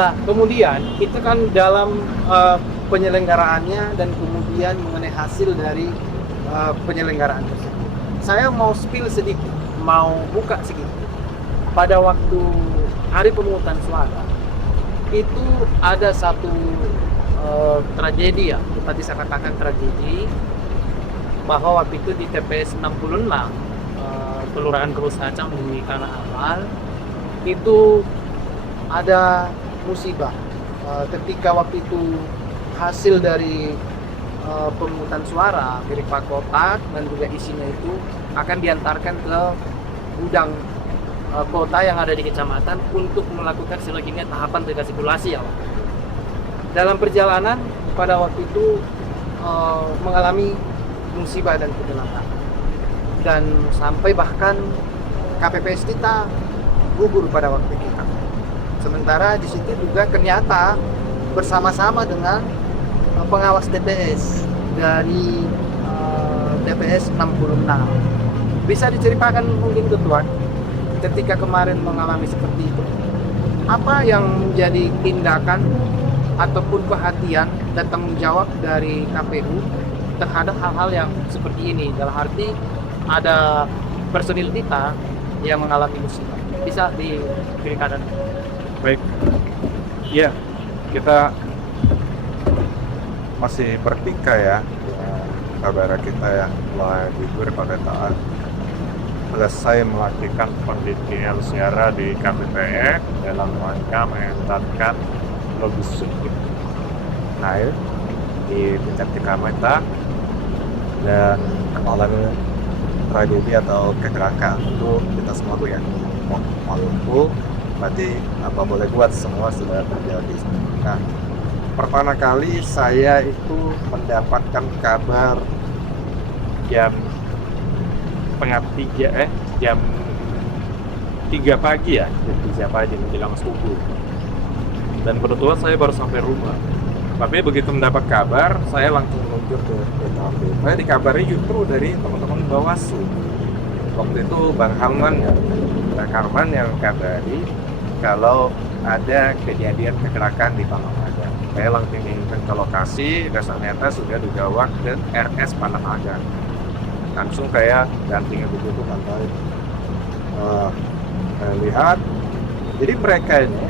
Nah, kemudian itu kan dalam penyelenggaraannya dan kemudian mengenai hasil dari penyelenggaraan tersebut. Saya mau spill sedikit, mau buka sedikit. Pada waktu hari pemungutan suara, itu ada satu tragedi ya, tadi saya katakan tragedi, bahwa waktu itu di TPS 66 Kelurahan Kerus Kacang di Tanah Abang itu ada musibah ketika waktu itu hasil dari pemungutan suara berupa kotak dan juga isinya itu akan diantarkan ke gudang kota yang ada di kecamatan untuk melakukan selanjutnya tahapan rekapitulasi ya. Dalam perjalanan pada waktu itu mengalami musibah dan kecelakaan dan sampai bahkan KPPS kita gugur pada waktu kita. Sementara di situ juga ternyata bersama-sama dengan pengawas TPS dari TPS 66. Bisa diceritakan mungkin Ketua, ketika kemarin mengalami seperti itu, apa yang menjadi tindakan ataupun perhatian dan tanggung jawab dari KPU terhadap hal-hal yang seperti ini, dalam arti ada personil kita yang mengalami musibah. Bisa diberikan. Baik, ya kita masih bertikai ya kabar kita yang mulai gugur pada saat selesai melakukan penelitian secara di KPPE dalam rangka mengentatkan logistik air di tingkat kecamatan dan mengalami tragedi atau kecelakaan. Itu kita semua tuh yang mampu, berarti apa boleh buat, semua sudah terjadi. Nah, pertama kali saya itu mendapatkan kabar jam jam 3 pagi ya, jam 3 pagi menjelang subuh. Dan kebetulan saya baru sampai rumah. Tapi begitu mendapat kabar, saya langsung meluncur ke TKP. Saya dikabari justru dari teman-teman Bawaslu. Waktu itu Bang Harman yang kabari kalau ada kejadian kecelakaan di Panamaga. Saya langsung ingin ke lokasi dan ternyata sudah digawak ke RS Panamaga. Langsung kayak dampingi begitu pantai. Saya lihat, jadi mereka ini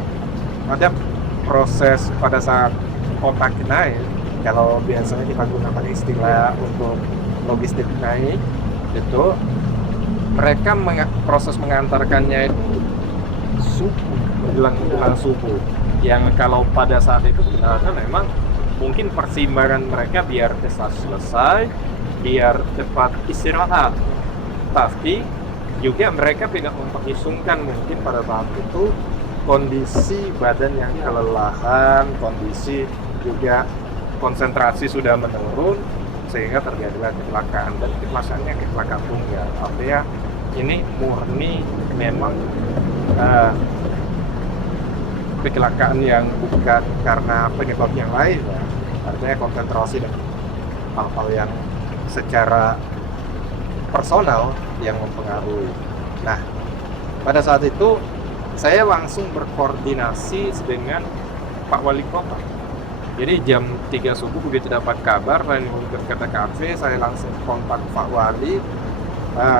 ada proses pada saat kotak naik. Kalau biasanya kita gunakan istilah untuk logistik naik, itu mereka proses mengantarkannya itu subuh, menjelang subuh. Yang kalau pada saat itu sebenarnya memang mungkin persimbangan mereka biar cepat selesai, biar cepat istirahat. Tapi juga mereka tidak memperhitungkan mungkin pada saat itu kondisi badan yang kelelahan, kondisi juga konsentrasi sudah menurun, sehingga terjadilah kecelakaan. Dan kecelakaannya kecelakaan tunggal. Artinya ini murni memang kecelakaan yang bukan karena penyebab yang lain ya. Artinya konsentrasi dan hal-hal yang secara personal yang mempengaruhi. Nah, pada saat itu saya langsung berkoordinasi dengan Pak Wali Kota. Jadi jam 3 subuh begitu dapat kabar saya meluncur ke TKP, saya langsung kontak Pak Wali,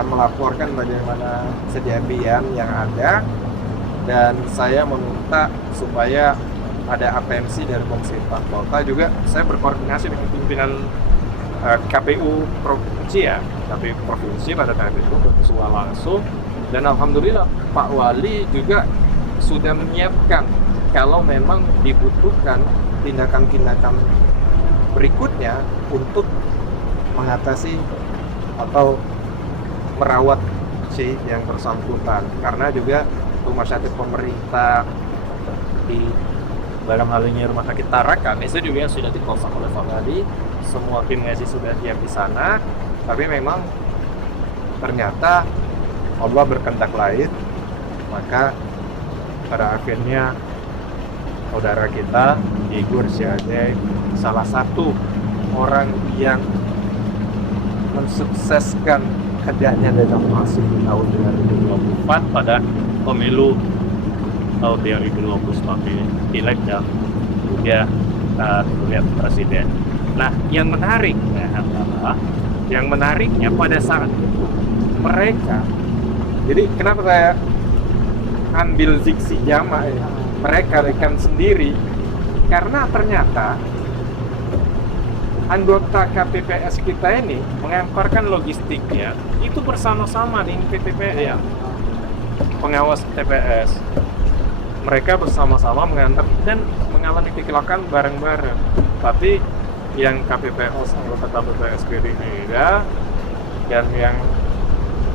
melaporkan bagaimana kejadian yang ada, dan saya meminta supaya ada atensi dari pemerintah kota. Juga saya berkoordinasi dengan pimpinan KPU provinsi ya, KPU provinsi pada saat itu bersuara langsung, dan alhamdulillah Pak Wali juga sudah menyiapkan kalau memang dibutuhkan tindakan-tindakan berikutnya untuk mengatasi atau merawat si yang bersangkutan. Karena juga rumah sakit pemerintah di dalam hal ini rumah sakit Tarakan itu juga sudah dikosong oleh Pak Wali, semua tim medis sudah siap di sana. Tapi memang ternyata Allah berkehendak lain, maka pada akhirnya saudara kita gugur sebagai salah satu orang yang mensukseskan kerjanya dalam masuk tahun 2024 pada pemilu tahun 2024 ini pileg dan juga pemilihan presiden. Nah, yang menariknya adalah pada saat itu mereka, jadi kenapa saya ambil diksi jamak ya, mereka rekan sendiri, karena ternyata anggota KPPS kita ini mengantarkan logistiknya itu bersama-sama dengan PTPS, pengawas TPS. Mereka bersama-sama mengantar dan mengalami kecelakaan bareng-bareng. Tapi yang KPPS, anggota KPPS beda, dan yang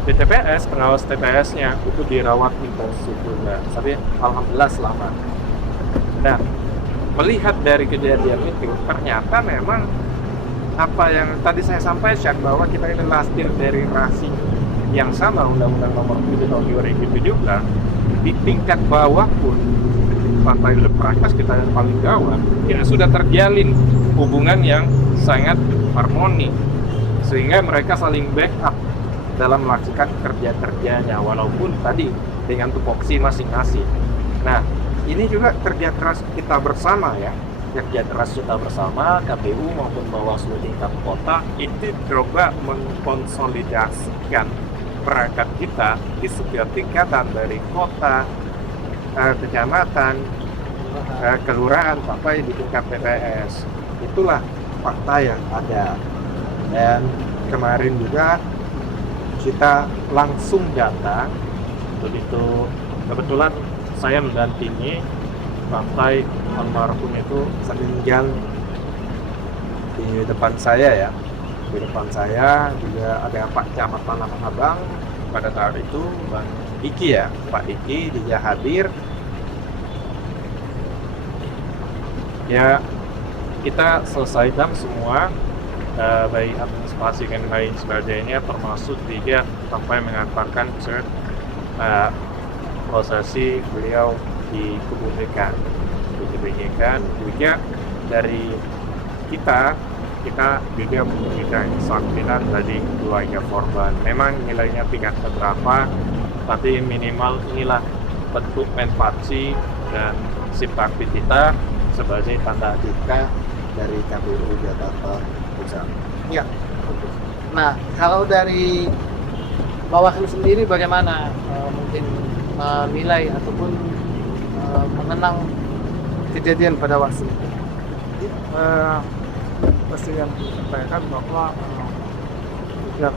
PTPS, pengawas TPS-nya itu dirawat intensif juga. Tapi alhamdulillah selamat. Nah, melihat dari kejadian itu, ternyata memang apa yang tadi saya sampaikan bahwa kita ini lahir dari rasi yang sama, Undang-Undang Nomor 7 Tahun 2017, di tingkat bawah pun partai Leprakas kita yang paling gawat, ya sudah terjalin hubungan yang sangat harmoni sehingga mereka saling backup dalam melakukan kerja-kerjanya walaupun tadi dengan tupoksi masing-masing. Nah, ini juga kerja keras kita bersama ya. Kerja keras kita bersama, KPU maupun Bawaslu tingkat kota itu coba mengkonsolidasikan perangkat kita di setiap tingkatan dari kota, kecamatan, kelurahan sampai di tingkat TPS. Itulah fakta yang ada. Dan kemarin juga kita langsung datang, begitu kebetulan saya mendampingi partai almarhum itu meninggal di depan saya ya. Di depan saya juga ada Pak Camat Tanah Abang pada saat itu, Bang Iki ya, Pak Iki dia hadir. Ya, kita selesaikan semua baik administrasi dan lain sebagainya, termasuk juga sampai mengantarkan prosesi beliau dikebumikan juga dari kita juga memberikan santunan dari keluarga korban. Memang nilainya tidak seberapa, tapi minimal inilah bentuk empati dan simpati kita sebagai tanda duka dari KPU Jakarta Pusat. Ya. Nah, kalau dari Bawaslu sendiri bagaimana mungkin menilai ataupun mengenang kejadian pada waktu itu? Pasti yang disampaikan bahwa sejak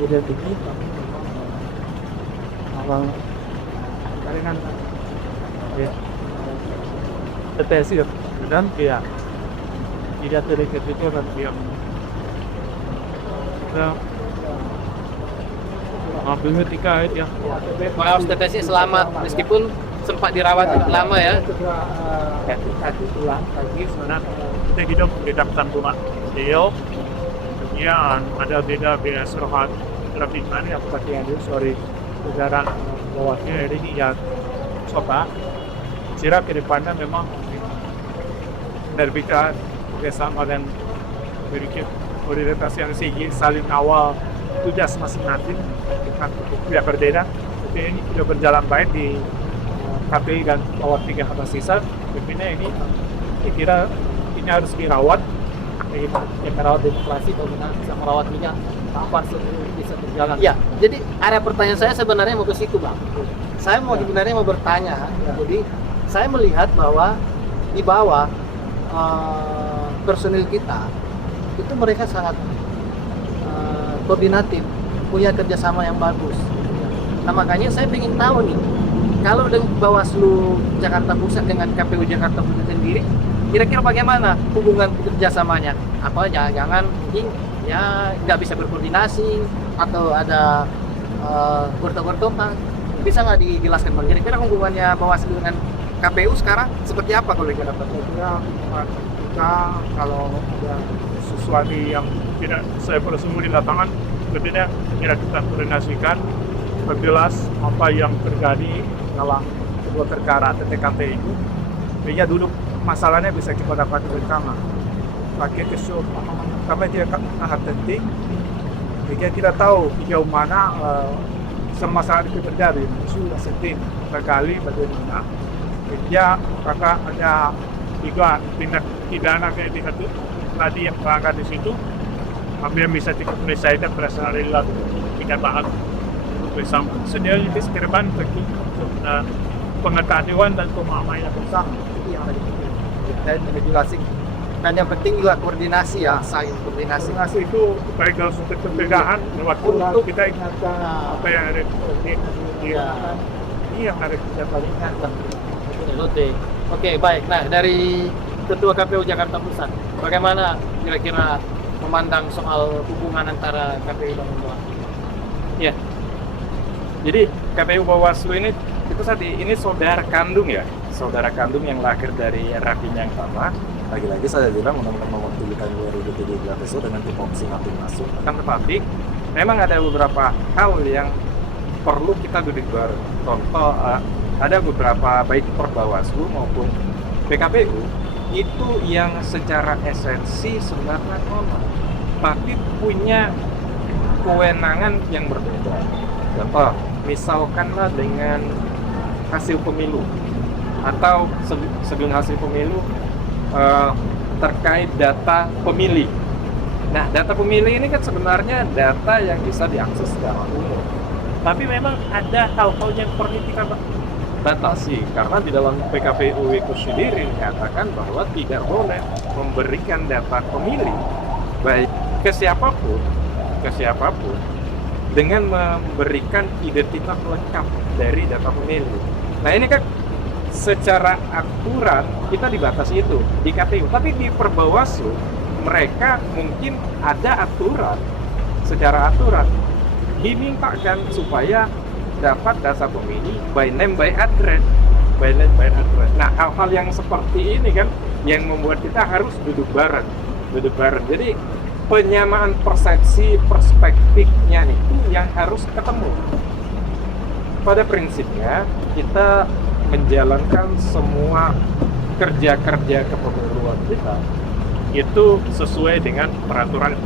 kejadian ini kami memang awal jaringan ya deteksi dan dia tidak terdekat itu dan dia ambil ketika ya Pengawas TPS selamat meskipun sempat dirawat lama ya. tadi pulang pagi sebenarnya kita hidup di depan rumah beliau. Ya ada beda surat lebih mana yang seperti yang itu sorry negara bawahnya ini yang coba kira ke depannya memang berbicara bersama dan berikut orientasi yang saling awal tugas masing-masing dengan tidak berbeda, tapi ini sudah berjalan baik di KPI dan bawah 3 kapasitas. Tentunya ini saya kira ini harus dirawat, Yang merawat demokrasi bagaimana bisa merawat minyak tanpa bisa berjalan. Ya, jadi area pertanyaan saya sebenarnya mau ke situ, Bang. Saya sebenarnya mau bertanya. Jadi saya melihat bahwa di bawah personil kita itu mereka sangat koordinatif, punya kerjasama yang bagus. Nah, makanya saya ingin tahu nih, kalau dengan Bawaslu Jakarta Pusat dengan KPU Jakarta Pusat sendiri, kira-kira bagaimana hubungan kerjasamanya? Apa jangan mungkin ya nggak bisa berkoordinasi atau ada bertolak-belakang? Bisa nggak dijelaskan, Bang? Kira-kira hubungannya Bawaslu dengan KPU sekarang seperti apa kalau kita dapat? kita kalau ada sesuatu yang tidak saya perlu sungguh di lapangan, tentunya tidak kita koordinasikan, berjelas apa yang terjadi dalam sebuah perkara TKT itu. Dia duduk masalahnya bisa kita dapat bersama. Pakai kesulitan, kami tidak sangat penting. Jika kita tahu sejauh mana masalah itu terjadi sudah setin sekali bagaimana dia apakah ada tiga tindak pidana kayak tadi yang pelanggar di situ yang bisa diselesaikan berdasarkan adalah kenyataan bersama sendiri diskrepsi untuk pengetahuan dan pemahaman yang bersama Itu yang tadi dan regulasi. Dan yang penting juga koordinasi ya, saya koordinasi. koordinasi itu baik dalam sudut pencegahan lewat pola Untuk- kita ingatkan apa yang ada di ini yang ada kita paling Oke, baik. Nah, dari Ketua KPU Jakarta Pusat, bagaimana kira-kira memandang soal hubungan antara KPU dan Bawaslu? Ya. Jadi KPU Bawaslu itu tadi ini saudara kandung ya, saudara kandung yang lahir dari rahim yang sama. Lagi-lagi saya bilang Undang-Undang Nomor 7 Tahun 2013 itu dengan tupoksi ngatur masuk. Akan tetapi memang ada beberapa hal yang perlu kita duduk bareng. Contoh, ada beberapa baik Perbawaslu maupun PKPU itu yang secara esensi sebenarnya sama, tapi punya kewenangan yang berbeda. Contoh, misalkanlah dengan hasil pemilu atau sebelum hasil pemilu terkait data pemilih. Nah, data pemilih ini kan sebenarnya data yang bisa diakses secara umum. Tapi memang ada hal-hal yang perlu kita batasi karena di dalam PKPU itu sendiri menyatakan bahwa tidak boleh memberikan data pemilih baik ke siapapun dengan memberikan identitas lengkap dari data pemilih. Nah, ini kan secara aturan kita dibatasi itu di KPU, tapi di Perbawaslu mereka mungkin ada aturan, secara aturan dimintakan supaya dapat data pemilih by name by address. Nah, hal-hal yang seperti ini kan yang membuat kita harus duduk bareng. Jadi penyamaan persepsi perspektifnya itu yang harus ketemu. Pada prinsipnya kita menjalankan semua kerja-kerja kepemiluan kita itu sesuai dengan peraturan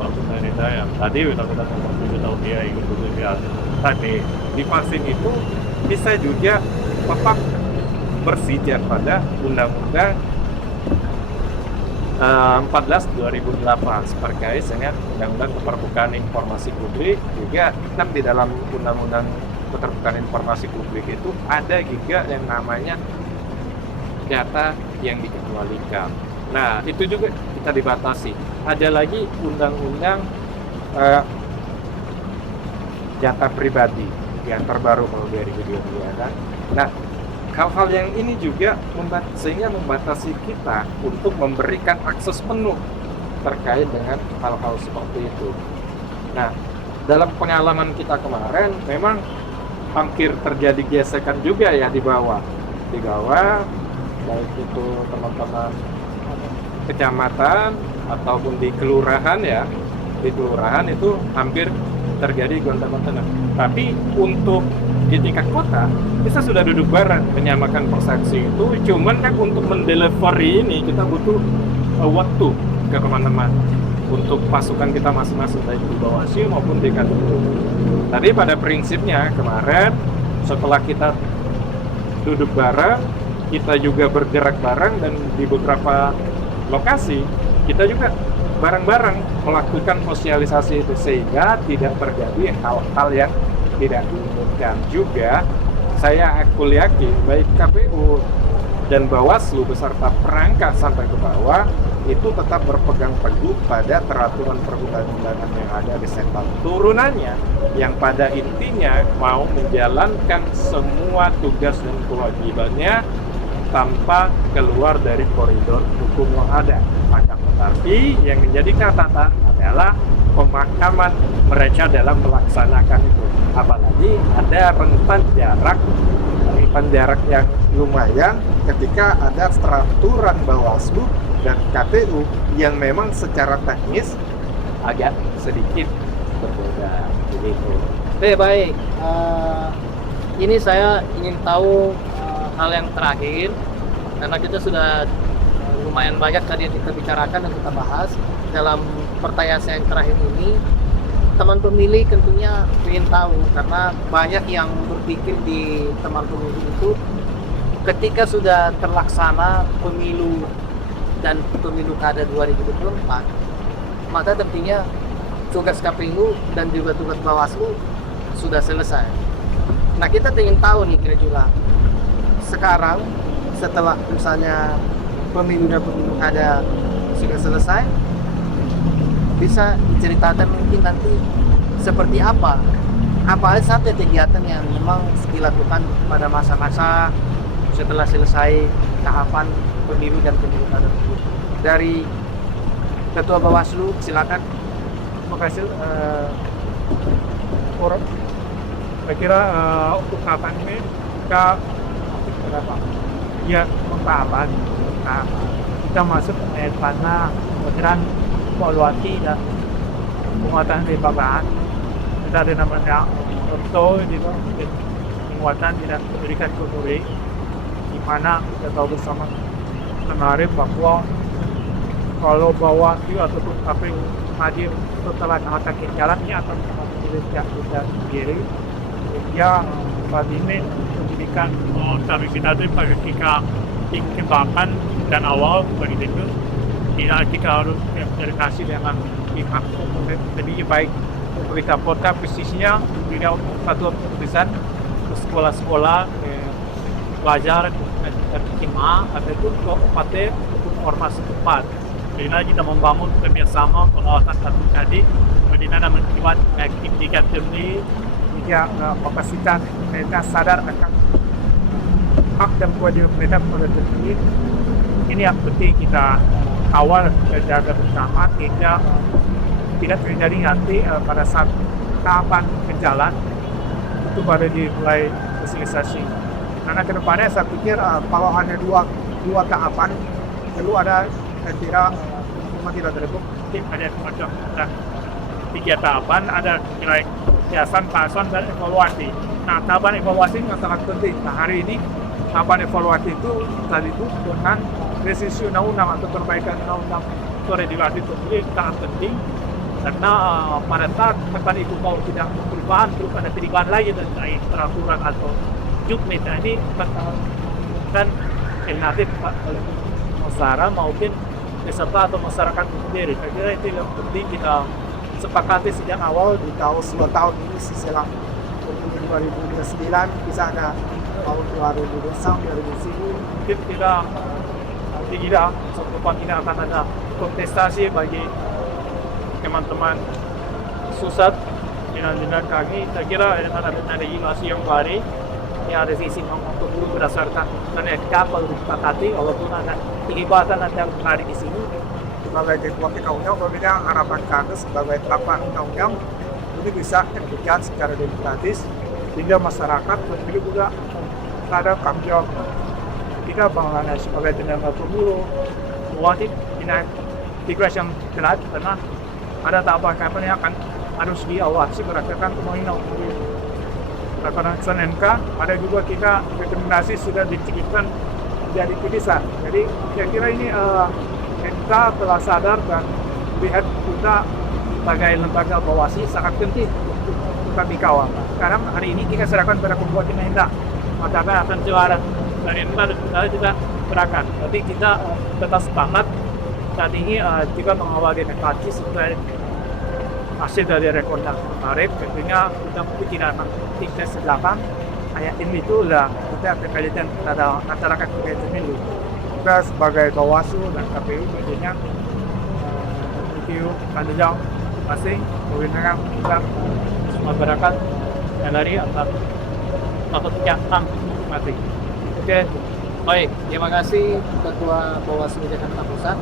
yang tadi Undang-Undang Nomor 7 Tahun 2013 tadi. Di vaksin itu bisa juga tetap bersijat pada Undang-Undang 14 2008 terkait dengan Undang-Undang Keterbukaan Informasi Publik. Juga kan di dalam Undang-Undang Keterbukaan Informasi Publik itu ada juga yang namanya data yang dikecualikan. Nah, itu juga kita dibatasi. Ada lagi Undang-Undang data pribadi yang terbaru tahun 2022 kan. Nah, hal-hal yang ini juga sehingga membatasi kita untuk memberikan akses penuh terkait dengan hal-hal seperti itu. Nah, dalam pengalaman kita kemarin memang hampir terjadi gesekan juga ya di bawah baik itu teman-teman kecamatan ataupun di kelurahan ya, di kelurahan itu hampir terjadi gonta-ganti. Tapi untuk di tingkat kota kita sudah duduk bareng menyamakan persepsi itu. Cuman kan untuk mendelivery ini kita butuh waktu ke kemana-mana untuk pasukan kita masing-masing baik di Bawaslu maupun di KPU. Tadi pada prinsipnya kemarin setelah kita duduk bareng, kita juga bergerak bareng dan di beberapa lokasi kita juga bareng-bareng melakukan sosialisasi itu sehingga tidak terjadi hal-hal yang tidak diinginkan. Juga saya yakin baik KPU dan Bawaslu beserta perangkat sampai ke bawah itu tetap berpegang teguh pada peraturan perundang-undangan yang ada di sektor turunannya yang pada intinya mau menjalankan semua tugas dan kewajibannya tanpa keluar dari koridor hukum yang ada. Maka tetapi yang menjadi catatan adalah pemahaman mereka dalam melaksanakan itu. Apalagi ada rentan jarak yang lumayan ketika ada peraturan Bawaslu dan KPU yang memang secara teknis agak sedikit berbeda. Begitu. Baik. Ini saya ingin tahu hal yang terakhir karena kita sudah lumayan banyak tadi yang kita bicarakan dan kita bahas dalam pertanyaan saya yang terakhir ini. teman pemilih tentunya ingin tahu, karena banyak yang berpikir di teman pemilih itu ketika sudah terlaksana pemilu dan pemilu kada 2024, maka tentunya tugas KPU dan juga tugas Bawaslu sudah selesai. Nah, kita ingin tahu nih kira-kira sekarang setelah misalnya pemilu dan pemilu kada sudah selesai, bisa diceritakan mungkin nanti seperti apa saja kegiatan yang memang dilakukan pada masa-masa setelah selesai tahapan pemilu dan pemilu kada. Dari Ketua Bawaslu, silakan. Terima kasih. Saya kira untuk tahapan ini kita berapa? Ya, tahapan. Nah, kita masuk pada kemudian evaluasi dan penguatan lembagaan. Kita ada namanya contoh di penguatan tidak memberikan kategori, di mana kita tahu bersama kemarin bahwa kalau Bawaslu ataupun KPU hadir setelah tahapan jalannya atau tidak sendiri, ya saat ini pendidikan kami kita itu ketika dikembangkan dan awal bagi itu tidak kita harus berkoordinasi dengan pihak lebih baik pemerintah kota, persisnya tidak satu keputusan ke sekolah-sekolah pelajar SMA ataupun ke UPT ataupun ormas setempat. Jadi kita membangun kerjasama pengawasan satu tadi, bagaimana membuat indikator ini hingga kapasitas mereka sadar akan hak dan kewajiban mereka pada diri. Ini yang penting kita awal jaga bersama sehingga tidak terjadi nanti pada saat tahapan berjalan itu pada dimulai sosialisasi. Karena kedepannya saya pikir kalau hanya dua tahapan perlu ada, saya kira tidak terbuk ada semacam tiga tahapan, ada nilai kiasan, pason, dan evaluasi. Nah, tahapan evaluasi yang sangat penting. Nah, hari ini tahapan evaluasi itu tadi itu dengan revisi undang-undang atau perbaikan undang-undang atau regulasi itu sangat penting, karena pada saat depan itu mau tidak perubahan, terus ada perubahan lagi dari peraturan atau juknis ini dan alternatif oleh masyarakat maupun peserta atau masyarakat sendiri. Saya kira itu yang penting kita sepakati sejak awal di tahun 2 tahun ini setelah pemilu 2009 bisa ada tahun 2020 mungkin kita nanti kita setelah ini akan ada kontestasi bagi teman-teman susat dengan kami. Saya kira dengan ada regulasi yang baru yang ada sisi untuk berdasarkan dan etika kalau disepakati, walaupun ada kegiatan yang menarik di sini sebagai ketua undang-undang, berbeda harapan kami sebagai pelaku undang-undang ini bisa diberikan secara demokratis sehingga masyarakat pemilu juga ada tanggung jawab. Kita bangga sebagai penyelenggara pemilu wajib integrasi yang jelas, karena ada tahapan yang akan harus diawasi berdasarkan undang-undang. Karena MK ada juga kita rekomendasi sudah diciptakan jadi putusan. Jadi saya kira ini MK telah sadar dan lihat kita sebagai lembaga Bawaslu sangat penting untuk dikawal. Sekarang hari ini kita serahkan pada pembuat undang-undang, maka akan juara dari MK dan juga serahkan. Jadi kita tetap semangat saat ini juga mengawal demokrasi sesuai hasil dari rekordan kemarin. Tentunya kita mungkin tidak tingkat sedangkan ayat ini itu lah kita berkaitan pada masyarakat terkait pemilu. Kita sebagai Bawaslu dan KPU tentunya itu kandidat masing kewenangan kita masyarakat yang dari atas maksudnya mati. Oke, baik. Terima kasih Ketua Bawaslu Jakarta Pusat.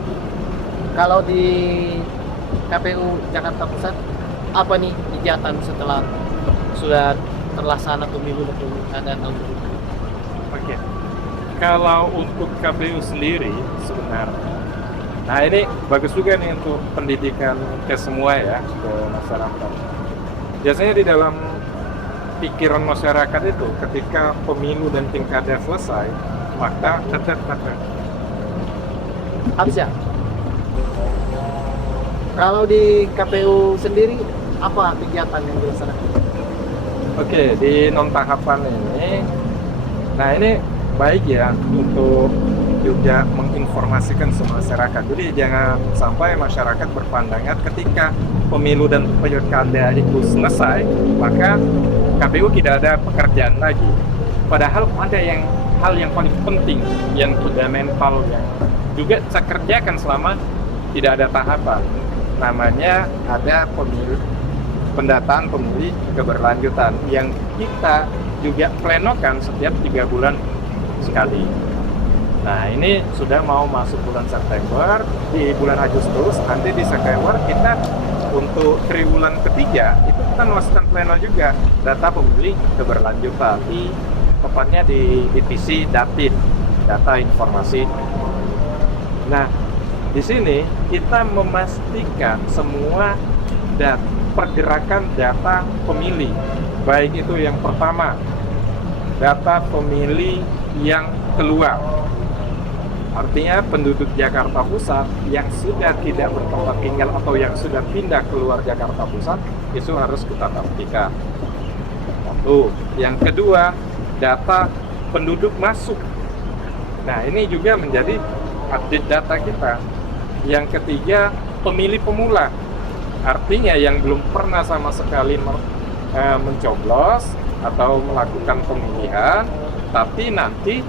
Kalau di KPU Jakarta Pusat, apa nih kegiatan setelah sudah terlaksana pemilu dan tahun ini? Oke. Kalau untuk KPU sendiri sebenarnya, nah ini bagus juga nih untuk pendidikan ke semua ya, ke masyarakat. Biasanya di dalam pikiran masyarakat itu ketika pemilu dan pilkada selesai, maka tetap Habis ya? Kalau di KPU sendiri apa kegiatan yang dilaksanakan? Oke, di non tahapan ini, nah ini baik ya untuk juga menginformasikan semua masyarakat. Jadi jangan sampai masyarakat berpandangan ketika pemilu dan pilkada itu selesai, maka KPU tidak ada pekerjaan lagi. Padahal ada hal yang paling penting, yang fundamental, yang juga saya kerjakan selama tidak ada tahapan. Namanya ada pendataan pemilih keberlanjutan yang kita juga plenokan setiap 3 bulan sekali. Nah, ini sudah mau masuk bulan September, di bulan Agustus, nanti di September kita untuk triwulan ketiga itu kita melakukan pleno juga data pemilih keberlanjutan, tepatnya di divisi Datin, data informasi. Nah, di sini kita memastikan semua pergerakan data pemilih, baik itu yang pertama, data pemilih yang keluar. Artinya penduduk Jakarta Pusat yang sudah tidak bertempat tinggal atau yang sudah pindah keluar Jakarta Pusat itu harus kita pastikan. Satu. Yang kedua, data penduduk masuk. Nah, ini juga menjadi update data kita. Yang ketiga, pemilih pemula. Artinya yang belum pernah sama sekali mencoblos atau melakukan pemilihan, tapi nanti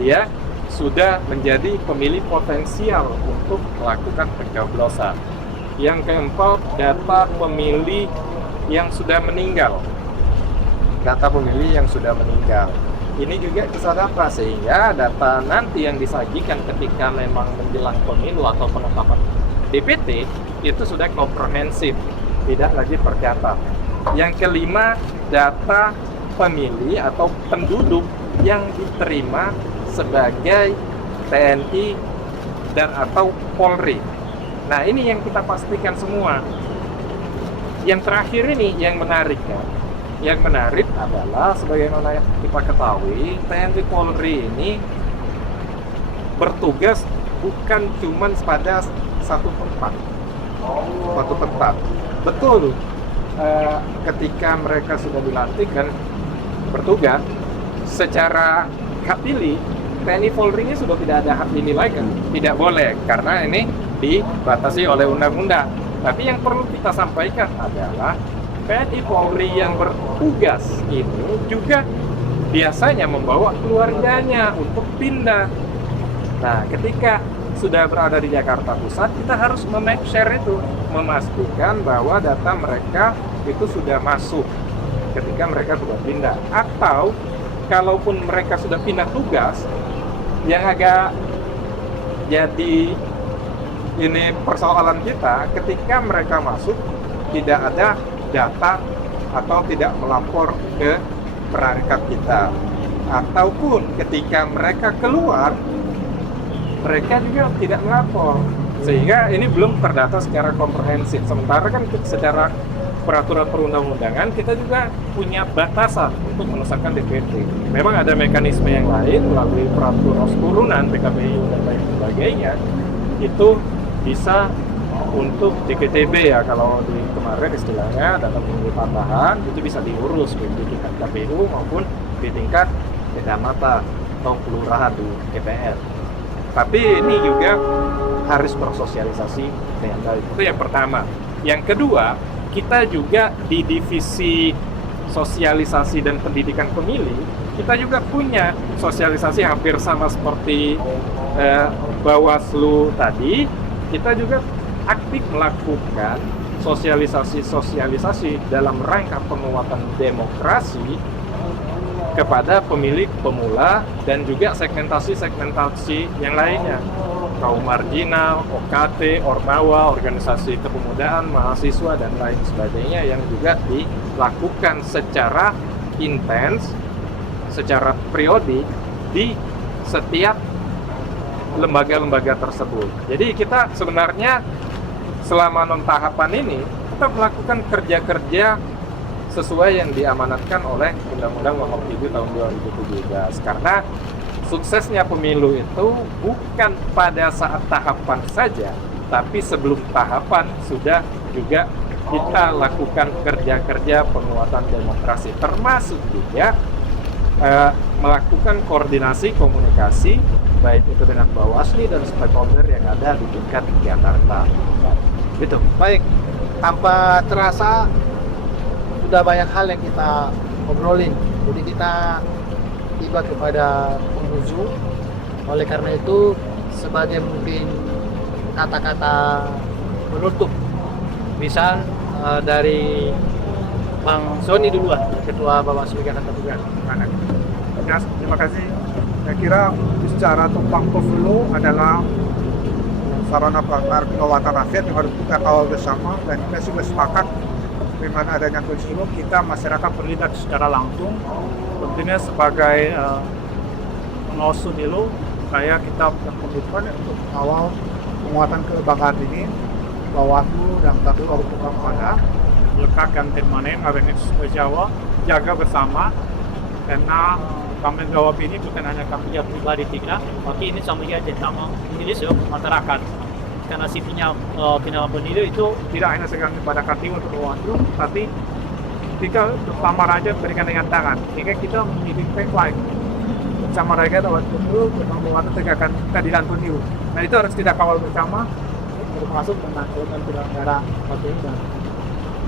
dia sudah menjadi pemilih potensial untuk melakukan pencoblosan. Yang keempat, data pemilih yang sudah meninggal. Data pemilih yang sudah meninggal. Ini juga bisa dapat, sehingga data nanti yang disajikan ketika memang menjelang pemilu atau penetapan DPT itu sudah komprehensif, tidak lagi tercatat. Yang kelima, data pemilih atau penduduk yang diterima sebagai TNI dan atau Polri. Nah, ini yang kita pastikan semua. Yang terakhir ini yang menarik ya. Yang menarik adalah sebagaimana kita ketahui, TNI Polri ini bertugas bukan cuma pada satu tempat. Betul, ketika mereka sudah dilantik dan bertugas secara hak pilih, TNI Polri ini sudah tidak ada hak pilih lagi, tidak boleh, karena ini dibatasi oleh undang-undang. Tapi yang perlu kita sampaikan adalah TNI Polri yang bertugas ini juga biasanya membawa keluarganya untuk pindah. Nah, ketika sudah berada di Jakarta Pusat, kita harus make share itu, memastikan bahwa data mereka itu sudah masuk ketika mereka sudah pindah. Atau kalaupun mereka sudah pindah tugas, yang agak jadi ini persoalan kita, ketika mereka masuk tidak ada data atau tidak melapor ke perangkat kita, ataupun ketika mereka keluar mereka juga tidak melapor, sehingga ini belum terdata secara komprehensif. Sementara kan secara peraturan perundang-undangan kita juga punya batasan untuk mengesahkan DPT. Memang ada mekanisme yang lain melalui peraturan turunan PKPU dan lain sebagainya, itu bisa untuk DPTB ya, kalau di kemarin istilahnya data pemilih tambahan itu bisa diurus baik di tingkat KPU maupun di tingkat kecamatan atau kelurahan di KPR. Tapi ini juga harus bersosialisasi dengan baik. Itu yang pertama. Yang kedua, kita juga di divisi sosialisasi dan pendidikan pemilih, kita juga punya sosialisasi hampir sama seperti Bawaslu tadi. Kita juga aktif melakukan sosialisasi dalam rangka penguatan demokrasi kepada pemilih pemula dan juga segmentasi yang lainnya, kaum marginal, OKT, Ormawa, organisasi kepemudaan, mahasiswa dan lain sebagainya, yang juga dilakukan secara intens, secara periodik di setiap lembaga-lembaga tersebut. Jadi kita sebenarnya selama non tahapan ini kita melakukan kerja-kerja sesuai yang diamanatkan oleh Undang-Undang Nomor 7 Tahun 2017. Karena suksesnya pemilu itu bukan pada saat tahapan saja, tapi sebelum tahapan sudah juga kita lakukan kerja-kerja penguatan demokrasi, termasuk juga melakukan koordinasi komunikasi baik itu dengan Bawaslu dan stakeholder yang ada di tingkat Jakarta. Gitu. Baik, tanpa terasa sudah banyak hal yang kita obrolin. Jadi kita tiba kepada penghujung. Oleh karena itu, sebagai mungkin kata-kata penutup, misal dari Bang Sony duluan, Ketua Bawaslu Jakarta Pusat. Ya, terima kasih. Saya kira bicara tentang pemilu adalah sarana pelaksanaan kedaulatan rakyat yang harus kita kawal bersama, dan kita sudah sepakat dengan adanya pemilu kita masyarakat terlibat secara langsung. Tentunya sebagai pengawas pemilu, kita punya komitmen untuk mengawal penguatan kelembagaan ini. Bawaslu dan KPU harus tetap pada lekatkan permanen Kabinet Jawa, jaga bersama, karena tanggung jawab ini bukan hanya kami pribadi kita, tapi ini sama saja tentang Indonesia masyarakat. Karena sifatnya penyelenggara pemilu itu tidak hanya sekarang kepada KPU untuk Bawaslu, tapi kita bersama raja berikan dengan tangan. Sehingga kita memiliki tagline bersama raja lewat pemilu, bersama Bawaslu tegakkan keadilan pemilu. Nah, itu harus kita kawal bersama, termasuk menangkapkan penyelenggara KPU dan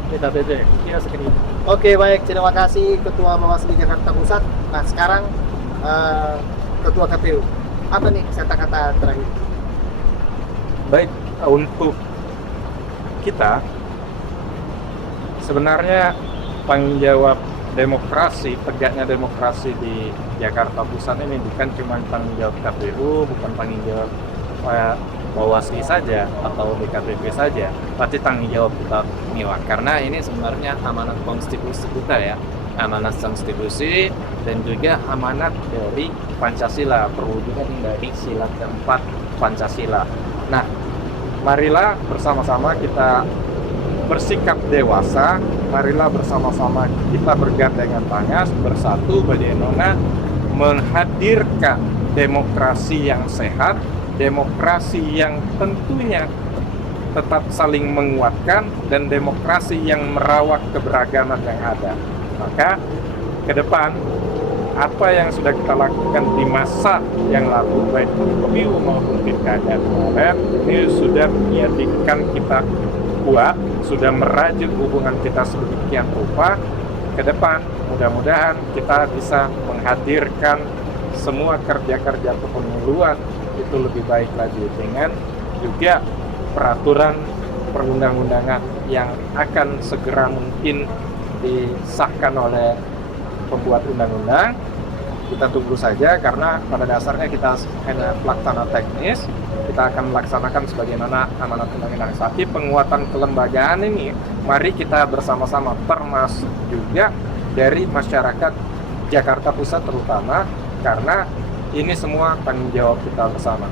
PKPD. Kira segini. Oke, baik. Terima kasih Ketua Bawaslu Jakarta Pusat. Nah, sekarang Ketua KPU. Apa nih kata-kata terakhir? Baik, untuk kita sebenarnya tanggung jawab demokrasi, tegaknya demokrasi di Jakarta Pusat ini bukan cuma tanggung jawab KPU, bukan tanggung jawab Bawaslu saja atau DKPP saja, tapi tanggung jawab kita semua. Karena ini sebenarnya amanat konstitusi kita ya, amanat konstitusi dan juga amanat dari Pancasila, perwujudan dari sila keempat Pancasila. Nah, marilah bersama-sama kita bersikap dewasa, marilah bersama-sama kita bergandengan tangan bersatu bagaimana menghadirkan demokrasi yang sehat, demokrasi yang tentunya tetap saling menguatkan, dan demokrasi yang merawat keberagaman yang ada. Maka ke depan apa yang sudah kita lakukan di masa yang lalu, baik pemilu maupun pilkada kemarin, ini sudah menjadikan kita kuat, sudah merajut hubungan kita sedemikian rupa. Ke depan mudah-mudahan kita bisa menghadirkan semua kerja-kerja kepemiluan itu lebih baik lagi, dengan juga peraturan perundang-undangan yang akan segera mungkin disahkan oleh pembuat undang-undang. Kita tunggu saja, karena pada dasarnya kita hanya pelaksana teknis. Kita akan melaksanakan sebagaimana amanat undang-undang. Tapi penguatan kelembagaan ini mari kita bersama-sama, termasuk juga dari masyarakat Jakarta Pusat terutama, karena ini semua tanggung jawab kita bersama.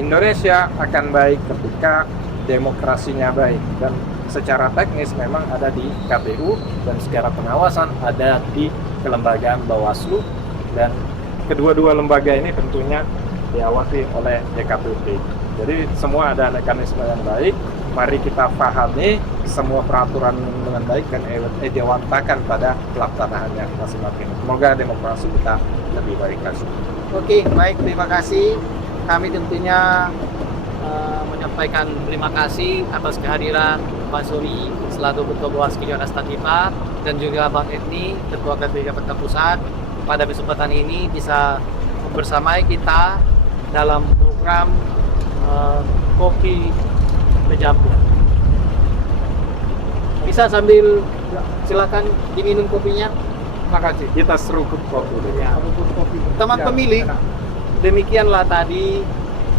Indonesia akan baik ketika demokrasinya baik, dan secara teknis memang ada di KPU, dan secara pengawasan ada di kelembagaan Bawaslu, dan kedua-dua lembaga ini tentunya diawasi oleh DKPP. Jadi semua ada mekanisme yang baik. Mari kita pahami semua peraturan dengan baik dan ejawantakan pada pelaksanaannya masing-masing. Semoga demokrasi kita lebih baik lagi. Oke, baik. Terima kasih. Kami tentunya menyampaikan terima kasih atas kehadiran Pak Sony selaku Ketua Bawaslu Jakarta Pusat, dan juga Bang Etni, Ketua KPU Jakarta Pusat, pada kesempatan ini bisa bersamai kita dalam program Kopi Pejampur. Bisa sambil silakan diminum kopinya. Makasih. Kita seruput kopi dulu. Ya. Teman pemilih, demikianlah tadi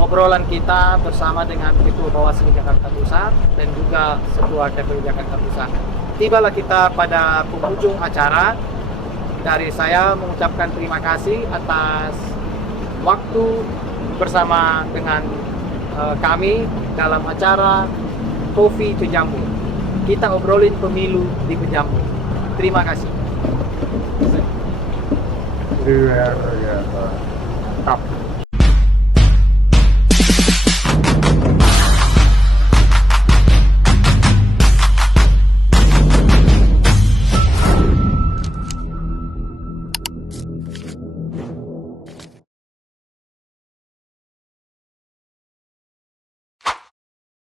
obrolan kita bersama dengan Ketua Bawaslu Jakarta Pusat dan juga Ketua KPU Jakarta Pusat. Tibalah kita pada penghujung acara. Dari saya mengucapkan terima kasih atas waktu bersama dengan kami dalam acara Kopi Pejampur. Kita obrolin pemilu di Pejampur. Terima kasih. Luar biasa.